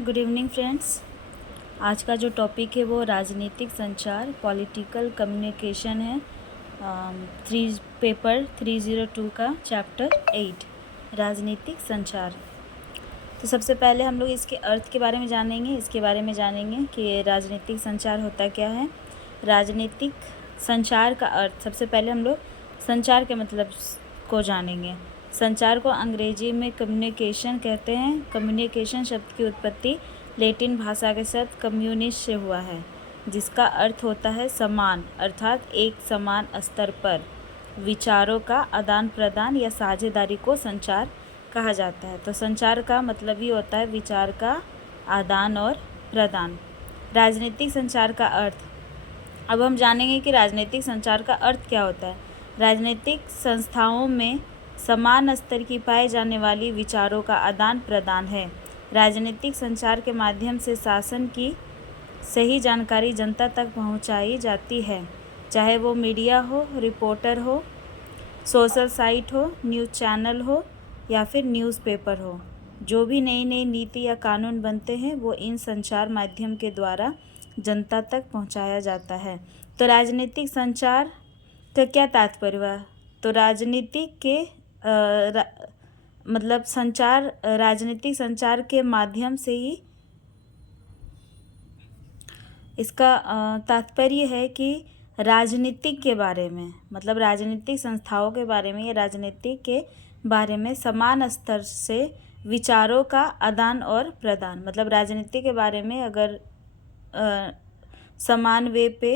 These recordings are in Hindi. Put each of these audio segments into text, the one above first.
Good evening friends. आज का जो टॉपिक है वो राजनीतिक संचार पॉलिटिकल कम्युनिकेशन है। पेपर 302 का चैप्टर 8 राजनीतिक संचार। तो सबसे पहले हम लोग इसके अर्थ के बारे में जानेंगे कि राजनीतिक संचार होता क्या है। राजनीतिक संचार का अर्थ, सबसे पहले हम लोग संचार के मतलब को जानेंगे। संचार को अंग्रेजी में कम्युनिकेशन कहते हैं। कम्युनिकेशन शब्द की उत्पत्ति लैटिन भाषा के शब्द कम्युनिस से हुआ है, जिसका अर्थ होता है समान, अर्थात एक समान स्तर पर विचारों का आदान प्रदान या साझेदारी को संचार कहा जाता है। तो संचार का मतलब ही होता है विचार का आदान और प्रदान। राजनीतिक संचार का अर्थ, अब हम जानेंगे कि राजनीतिक संचार का अर्थ क्या होता है। राजनीतिक संस्थाओं में समान स्तर की पाए जाने वाली विचारों का आदान प्रदान है। राजनीतिक संचार के माध्यम से शासन की सही जानकारी जनता तक पहुंचाई जाती है, चाहे वो मीडिया हो, रिपोर्टर हो, सोशल साइट हो, न्यूज़ चैनल हो या फिर न्यूज़पेपर हो। जो भी नई नई नीति या कानून बनते हैं वो इन संचार माध्यम के द्वारा जनता तक पहुंचाया जाता है। तो राजनीतिक संचार का क्या तात्पर्य हुआ? तो राजनीतिक के मतलब संचार, राजनीतिक संचार के माध्यम से ही इसका तात्पर्य है कि राजनीतिक के बारे में, मतलब राजनीतिक संस्थाओं के बारे में या राजनीतिक के बारे में समान स्तर से विचारों का आदान और प्रदान, मतलब राजनीति के बारे में अगर समान वे पे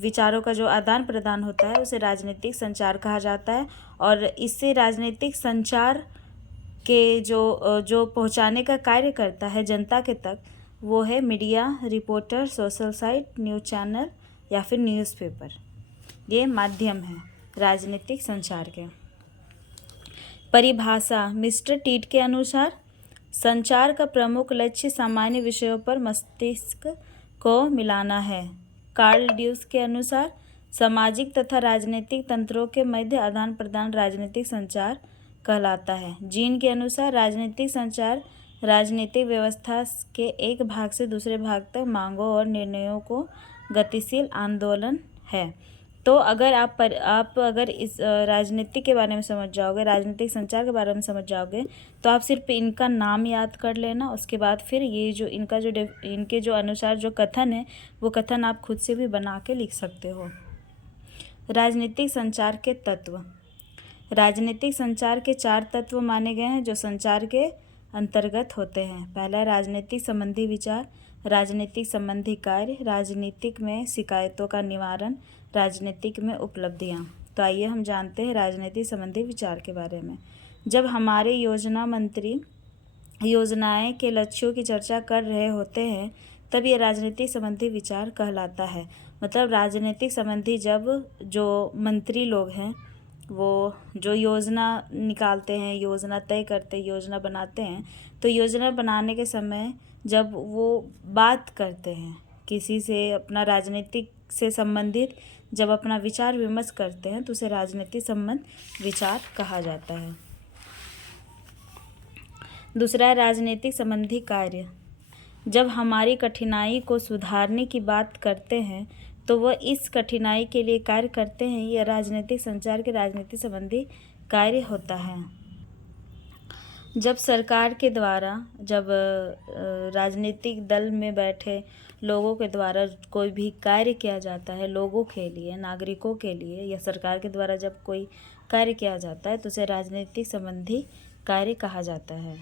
विचारों का जो आदान प्रदान होता है उसे राजनीतिक संचार कहा जाता है। और इससे राजनीतिक संचार के जो पहुंचाने का कार्य करता है जनता के तक, वो है media, reporter, social site, news channel या फिर न्यूज़पेपर। ये माध्यम है राजनीतिक संचार के। परिभाषा, मिस्टर टीट के अनुसार संचार का प्रमुख लक्ष्य सामान्य विषयों पर मस्तिष्क को मिलाना है। कार्ल ड्यूस के अनुसार सामाजिक तथा राजनीतिक तंत्रों के मध्य आदान प्रदान राजनीतिक संचार कहलाता है। जीन के अनुसार राजनीतिक संचार राजनीतिक व्यवस्था के एक भाग से दूसरे भाग तक मांगों और निर्णयों को गतिशील आंदोलन है। तो अगर आप अगर इस राजनीति के बारे में समझ जाओगे, राजनीतिक संचार के बारे में समझ जाओगे, तो आप सिर्फ इनका नाम याद कर लेना। उसके बाद फिर ये जो इनके जो अनुसार जो कथन है वो कथन आप खुद से भी बना के लिख सकते हो। राजनीतिक संचार के तत्व, राजनीतिक संचार के 4 तत्व माने गए हैं जो संचार के अंतर्गत होते हैं। पहला, राजनीतिक संबंधी विचार, राजनीतिक संबंधी कार्य, राजनीतिक में शिकायतों का निवारण, राजनीतिक में उपलब्धियां। तो आइए हम जानते हैं राजनीतिक संबंधी विचार के बारे में। जब हमारे योजना मंत्री योजनाएं के लक्ष्यों की चर्चा कर रहे होते हैं तब ये राजनीतिक संबंधी विचार कहलाता है। मतलब राजनीतिक संबंधी, जब जो मंत्री लोग हैं वो जो योजना निकालते हैं, योजना तय करते हैं, योजना बनाते हैं, तो योजना बनाने के समय जब वो बात करते हैं किसी से, अपना राजनीतिक से संबंधित जब अपना विचार विमर्श करते हैं तो उसे राजनीतिक संबंध विचार कहा जाता है। दूसरा है राजनीतिक संबंधी कार्य। जब हमारी कठिनाई को सुधारने की बात करते हैं तो वह इस कठिनाई के लिए कार्य करते हैं, यह राजनीतिक संचार के राजनीतिक संबंधी कार्य होता है। जब सरकार के द्वारा, जब राजनीतिक दल में बैठे लोगों के द्वारा कोई भी कार्य किया जाता है लोगों के लिए, नागरिकों के लिए, या सरकार के द्वारा जब कोई कार्य किया जाता है तो उसे राजनीतिक संबंधी कार्य कहा जाता है।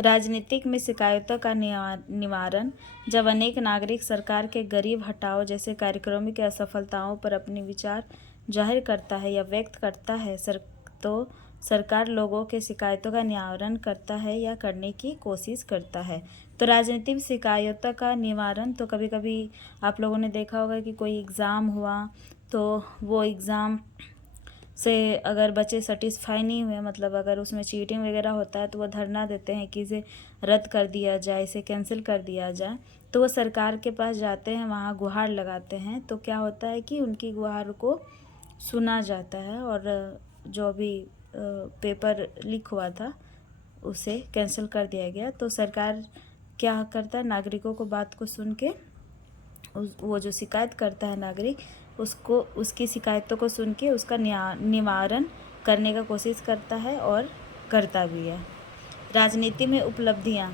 राजनीतिक में शिकायतों का निवारण, जब अनेक नागरिक सरकार के गरीब हटाओ जैसे कार्यक्रमों की असफलताओं पर अपने विचार जाहिर करता है या व्यक्त करता है, तो सरकार लोगों के शिकायतों का निवारण करता है या करने की कोशिश करता है। तो राजनीतिक शिकायतों का निवारण, तो कभी कभी आप लोगों ने देखा होगा कि कोई एग्ज़ाम हुआ तो वो एग्ज़ाम से अगर बच्चे सेटिस्फाई नहीं हुए, मतलब अगर उसमें चीटिंग वगैरह होता है तो वो धरना देते हैं कि इसे रद्द कर दिया जाए, इसे कैंसिल कर दिया जाए। तो वो सरकार के पास जाते हैं, वहाँ गुहार लगाते हैं। तो क्या होता है कि उनकी गुहार को सुना जाता है और जो भी पेपर लीक हुआ था उसे कैंसिल कर दिया गया। तो सरकार क्या करता है, नागरिकों को बात को सुन के वो जो शिकायत करता है नागरिक, उसको उसकी शिकायतों को सुन के उसका निवारण करने का कोशिश करता है और करता भी है। राजनीति में उपलब्धियाँ।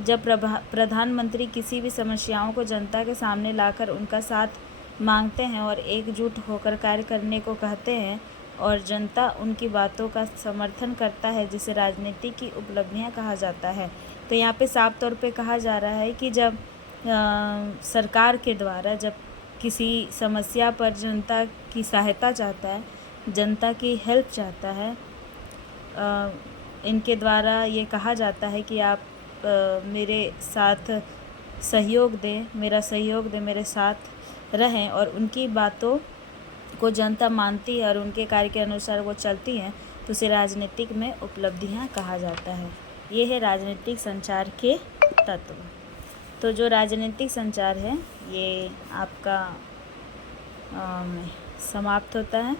जब प्रधानमंत्री किसी भी समस्याओं को जनता के सामने लाकर उनका साथ मांगते हैं और एकजुट होकर कार्य करने को कहते हैं और जनता उनकी बातों का समर्थन करता है, जिसे राजनीति की उपलब्धियां कहा जाता है। तो यहाँ पे साफ तौर पे कहा जा रहा है कि जब सरकार के द्वारा जब किसी समस्या पर जनता की सहायता चाहता है, जनता की हेल्प चाहता है, इनके द्वारा ये कहा जाता है कि आप मेरे साथ सहयोग दें, मेरा सहयोग दें, मेरे साथ रहें, और उनकी बातों को जनता मानती है और उनके कार्य के अनुसार वो चलती हैं, तो उसे राजनीतिक में उपलब्धियां कहा जाता है। ये है राजनीतिक संचार के तत्व। तो जो राजनीतिक संचार है ये आपका समाप्त होता है।